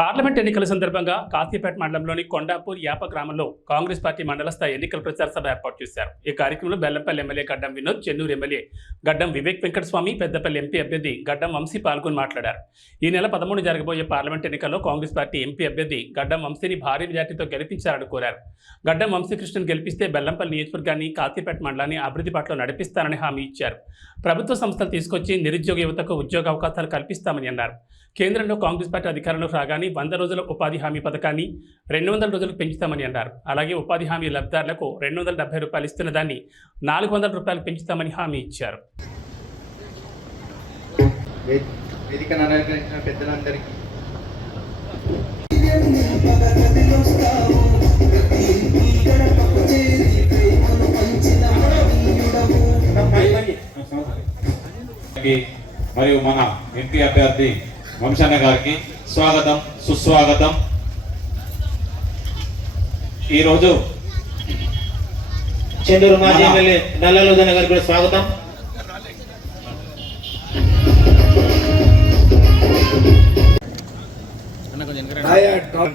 Parliament ఎన్నికల సందర్భంగా కాశీపేట మండలంలోని కొండాపూర్ యాప గ్రామంలో కాంగ్రెస్ పార్టీ మండల స్థాయి ఎన్నికల ప్రచార సభ ఏర్పాటు చేశారు. ఈ కార్యక్రమంలో బెల్లంపల్లి ఎమ్మెల్యే గడ్డం వినోద్ చెన్నూరు ఎమ్మెల్యే గడ్డం వివేక్ వెంకటస్వామి పెద్దపల్లి ఎంపీ అభ్యర్థి గడ్డం వంశీ పాల్గొని మాట్లాడారు. ఈ నెల పదమూడు జరగబోయే పార్లమెంట్ ఎన్నికల్లో కాంగ్రెస్ పార్టీ ఎంపీ అభ్యర్థి గడ్డం వంశీని భారీ మెజార్టీతో గెలిపించాలని కోరారు. గడ్డం వంశీకృష్ణన్ గెలిపిస్తే బెల్లంపల్లి నియోజకవర్గాన్ని కాశీపేట మండలాన్ని అభివృద్ధి పట్ల నడిపిస్తానని హామీ ఇచ్చారు. ప్రభుత్వ సంస్థలు తీసుకొచ్చి నిరుద్యోగ యువతకు ఉద్యోగ అవకాశాలు కల్పిస్తామని అన్నారు. కేంద్రంలో కాంగ్రెస్ పార్టీ అధికారంలో రాగానే వంద రోజుల ఉపాధి హామీ పథకాన్ని రెండు వందల రోజులకు పెంచుతామని అన్నారు. అలాగే ఉపాధి హామీ లబ్ధిదారులకు రెండు వందల డెబ్బై రూపాయలు ఇస్తున్న దాన్ని నాలుగు వందల రూపాయలు పెంచుతామని హామీ ఇచ్చారు. మరియు మన ఎంపీ అభ్యర్థి వంశన్న గారికి స్వాగతం. సుస్వాగతం. ఈరోజు చెందూరు మాజీ ఎమ్మెల్యే నల్లలోదన గారికి కూడా స్వాగతం.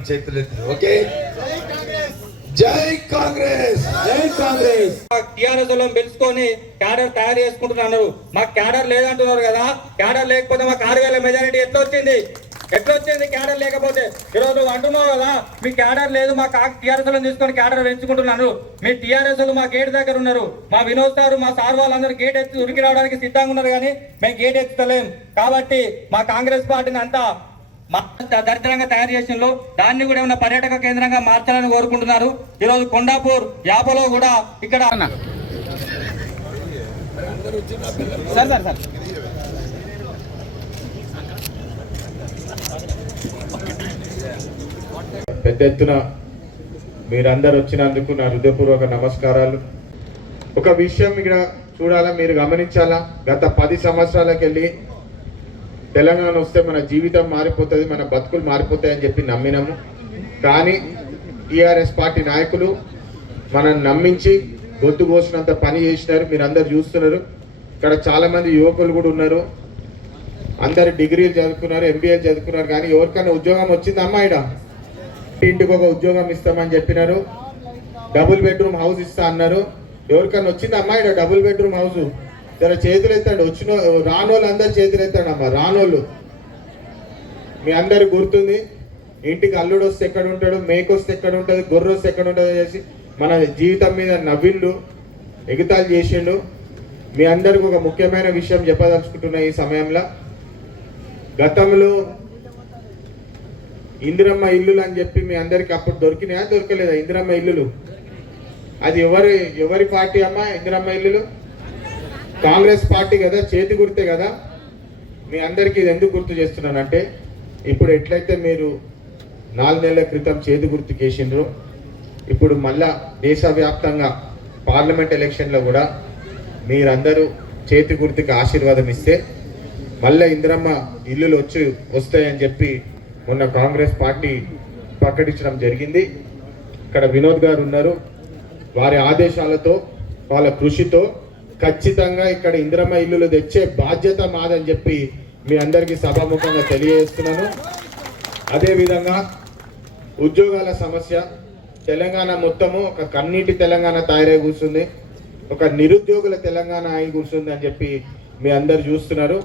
చేతులెత్తి ఓకే జై కాంగ్రెస్ జై కాంగ్రెస్ టీఆర్ఎస్ వాళ్ళని పిలుచుకొని క్యాడర్ తయారు చేసుకుంటున్నారు. మాకు క్యాడర్ లేదంటున్నారు కదా. క్యాడర్ లేకపోతే మాకు ఆరు వేల మెజారిటీ ఎట్లా వచ్చింది? ఎట్లా వచ్చింది క్యాడర్ లేకపోతే? ఈరోజు నువ్వు అంటున్నావు కదా మీ క్యాడర్ లేదు మా టీఆర్ఎస్ తీసుకొని క్యాడర్ పెంచుకుంటున్నారు మీ టీఆర్ఎస్ మా గేట్ దగ్గర ఉన్నారు. మా వినోద్ సార్ మా సార్ వాళ్ళందరూ గేట్ ఎత్తి ఉరికి రావడానికి సిద్ధంగా ఉన్నారు కానీ మేము గేట్ ఎత్తుతలేం. కాబట్టి మా కాంగ్రెస్ పార్టీని అంతా మా దరిద్రంగా తయారు చేసిండ్రు. దాన్ని కూడా ఏమైనా పర్యాటక కేంద్రంగా మార్చాలని కోరుకుంటున్నారు. ఈరోజు కొండాపూర్ యాపలో కూడా ఇక్కడ పెద్ద ఎత్తున మీరందరూ వచ్చినందుకు నా హృదయపూర్వక నమస్కారాలు. ఒక విషయం ఇక్కడ చూడాలా మీరు గమనించాలా? గత పది సంవత్సరాలకు వెళ్ళి తెలంగాణ వస్తే మన జీవితం మారిపోతుంది మన బతుకులు మారిపోతాయని చెప్పి నమ్మినాము. కానీ టీఆర్ఎస్ పార్టీ నాయకులు మనల్ని నమ్మించి గొంతు కోసినంత పని చేసినారు. మీరు అందరు చూస్తున్నారు. ఇక్కడ చాలామంది యువకులు కూడా ఉన్నారు. అందరు డిగ్రీలు చదువుకున్నారు ఎంబీఏ చదువుకున్నారు కానీ ఎవరికైనా ఉద్యోగం వచ్చింది అమ్మాయిడ ఇంటికి ఒక ఉద్యోగం ఇస్తామని చెప్పినారు. డబుల్ బెడ్రూమ్ హౌస్ ఇస్తా అన్నారు. ఎవరికైనా వచ్చింది అమ్మాయిడ డబుల్ బెడ్రూమ్ హౌస్? జర చేతులు ఎత్తండి వచ్చిన రానోళ్ళు అందరు చేతులు ఎత్తండి అమ్మ రానోళ్ళు. మీ అందరు గుర్తుంది ఇంటికి అల్లుడు వస్తే ఎక్కడ ఉంటాడు మేక వస్తే ఎక్కడ ఉంటుంది గొర్రె వస్తే ఎక్కడ ఉంటుందో చేసి మన జీవితం మీద నవ్విండు ఎగుతాలు చేసిండు. మీ అందరికి ఒక ముఖ్యమైన విషయం చెప్పదలుచుకుంటున్నా ఈ సమయంలో గతంలో ఇందిరమ్మ ఇల్లులు అని చెప్పి మీ అందరికి అప్పుడు దొరికినాయా దొరకలేదా ఇందిరమ్మ ఇల్లులు? అది ఎవరి ఎవరి పార్టీ అమ్మా ఇందిరమ్మ ఇల్లులు? కాంగ్రెస్ పార్టీ కదా చేతి గుర్తే కదా? మీ అందరికీ ఇది ఎందుకు గుర్తు చేస్తున్నానంటే ఇప్పుడు ఎట్లయితే మీరు నాలుగు నెలల క్రితం చేతి గుర్తు చేసిండ్రు ఇప్పుడు మళ్ళా దేశవ్యాప్తంగా పార్లమెంట్ ఎలక్షన్లో కూడా మీరందరూ చేతి గుర్తుకి ఆశీర్వాదం ఇస్తే మళ్ళీ ఇందిరమ్మ ఇల్లులు వచ్చి వస్తాయని చెప్పి మొన్న కాంగ్రెస్ పార్టీ ప్రకటించడం జరిగింది. ఇక్కడ వినోద్ గారు ఉన్నారు. వారి ఆదేశాలతో వాళ్ళ కృషితో ఖచ్చితంగా ఇక్కడ ఇందిరమ్మ ఇల్లులు తెచ్చే బాధ్యత మాదని చెప్పి మీ అందరికీ సభాముఖంగా తెలియజేస్తున్నాను. అదేవిధంగా ఉద్యోగాల సమస్య తెలంగాణ మొత్తము ఒక కన్నీటి తెలంగాణ తయారై కూర్చుంది. ఒక నిరుద్యోగుల తెలంగాణ అయి కూర్చుంది అని చెప్పి మీ అందరు చూస్తున్నారు.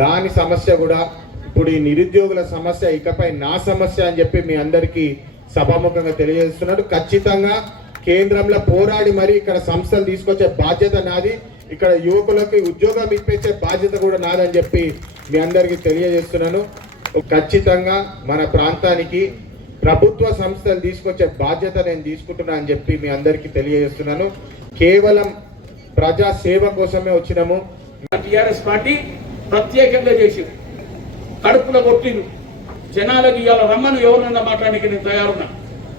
దాని సమస్య కూడా ఇప్పుడు ఈ నిరుద్యోగుల సమస్య ఇకపై నా సమస్య అని చెప్పి మీ అందరికీ సభాముఖంగా తెలియజేస్తున్నాడు. ఖచ్చితంగా కేంద్రంలో పోరాడి మరి ఇక్కడ సంస్థలు తీసుకొచ్చే బాధ్యత నాది. ఇక్కడ యువకులకి ఉద్యోగం ఇప్పించే బాధ్యత కూడా నాదని చెప్పి మీ అందరికీ తెలియజేస్తున్నాను. ఖచ్చితంగా మన ప్రాంతానికి ప్రభుత్వ సంస్థలు తీసుకొచ్చే బాధ్యత నేను తీసుకుంటున్నా అని చెప్పి మీ అందరికీ తెలియజేస్తున్నాను. కేవలం ప్రజా సేవ కోసమే వచ్చినాము. టిఆర్ఎస్ పార్టీ ప్రత్యేకంగా చేసింది. కడుపులో కొట్టింది జనాలకు ఇవాళ రమ్మను ఎవరన్నా మాట్లాడానికి నేను తయారున్నా.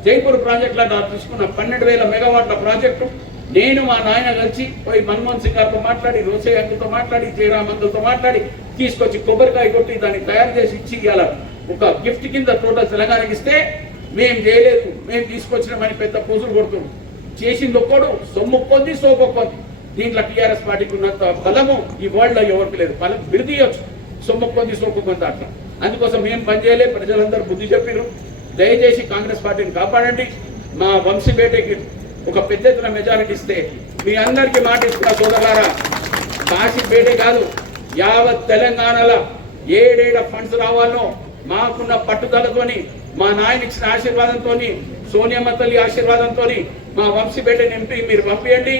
జైపూర్ ప్రాజెక్ట్ లాంటి తీసుకున్న పన్నెండు వేల మెగావాట్ల ప్రాజెక్టు. నేను మా నాయన కలిసి పోయి మన్మోహన్ సింగ్ గారితో మాట్లాడి రోసే అంకులతో మాట్లాడి జయరామ్ మాట్లాడి తీసుకొచ్చి కొబ్బరికాయ కొట్టి దాన్ని తయారు చేసి ఇచ్చి ఇవాళ ఒక గిఫ్ట్ కింద టోటల్ తెలంగాణకి ఇస్తే మేము చేయలేదు. మేము తీసుకొచ్చినామని పెద్ద పూజలు కొడుతున్నాం చేసింది ఒక్కడు సొమ్ము కొద్ది సోపొక్కొద్ది దీంట్లో టీఆర్ఎస్ పార్టీకి ఉన్నంత బలము ఈ వరల్డ్లో ఎవరికి లేదు. బలం విడదీయచ్చు. సొమ్ము కొద్ది సోపు కొంత అట్లా అందుకోసం మేము పనిచేయలే ప్రజలందరూ బుద్ధి చెప్పిరు దయచేసి కాంగ్రెస్ పార్టీని కాపాడండి. మా వంశీపేటకి ఒక పెద్ద ఎత్తున మెజారిటీ ఇస్తే మీ అందరికీ మాట ఇస్తున్న సోదరులారా. కాశీపేటే కాదు యావత్ తెలంగాణలో ఏడేడ ఫండ్స్ రావాలో మాకున్న పట్టుదలతోని మా నాయన ఇచ్చిన ఆశీర్వాదంతోని సోనియమ్మ తల్లి ఆశీర్వాదంతోని మా వంశీపేట ఎంపీ మీరు పంపించండి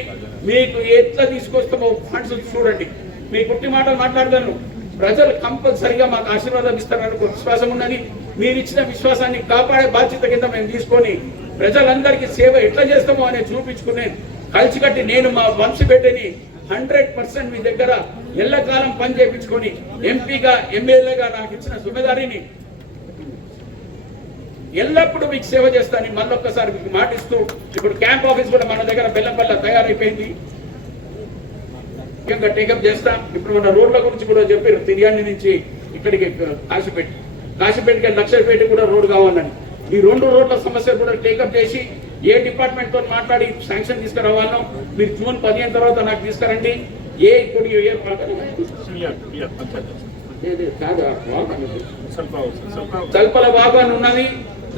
మీకు ఎట్లా తీసుకొస్తామో ఫండ్స్ చూడండి. మీ పుట్టి మాటలు మాట్లాడతాను ప్రజలు కంపల్సరిగా మాకు ఆశీర్వాదం ఇస్తారని విశ్వాసం ఉన్నది. మీరు ఇచ్చిన విశ్వాసాన్ని కాపాడే బాధ్యత కింద మేము తీసుకొని ప్రజలందరికీ సేవ ఎట్లా చేస్తామో అనేది చూపించుకునే కలిసికట్టి నేను మా వంశపెట్టని హండ్రెడ్ పర్సెంట్ మీ దగ్గర ఎల్లకాలం పని చేయించుకొని ఎంపీగా ఎమ్మెల్యేగా నాకు ఇచ్చిన సుమేదారిని ఎల్లప్పుడూ మీకు సేవ చేస్తానని మళ్ళొక్కసారి మీకు మాటిస్తూ ఇప్పుడు క్యాంప్ ఆఫీస్ కూడా మన దగ్గర బెల్లంపల్ల తయారైపోయింది. ముఖ్యంగా టేకప్ చేస్తాం. ఇప్పుడు మన రోడ్ల గురించి కూడా చెప్పారు తిరియాని నుంచి ఇక్కడికి కాశీపేట. కాశీపేటకి లక్షపేట కూడా రోడ్ కావాలని. ఈ రెండు రోడ్ల సమస్య కూడా టేకప్ చేసి ఏ డిపార్ట్మెంట్తో మాట్లాడి శాంక్షన్ తీసుకురావాలో మీరు జూన్ పదిహేను తర్వాత నాకు తీసుకురండి. ఏ ఇప్పుడు ఏ కాదు, ఇది. తల్పల వాగాన్ ఉన్నది.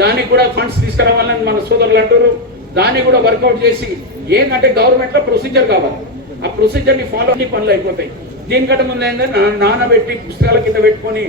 దానికి కూడా ఫండ్స్ తీసుకురావాలని మన సోదరులు అంటారు దాన్ని కూడా వర్కౌట్ చేసి ఏంటంటే గవర్నమెంట్లో ప్రొసీజర్ కావాలి. ఆ ప్రొసీజర్ని ఫాలో అన్ని పనులు అయిపోతాయి. దీనికంటే ముందు ఏంటంటే నానబెట్టి పుస్తకాల కింద పెట్టుకొని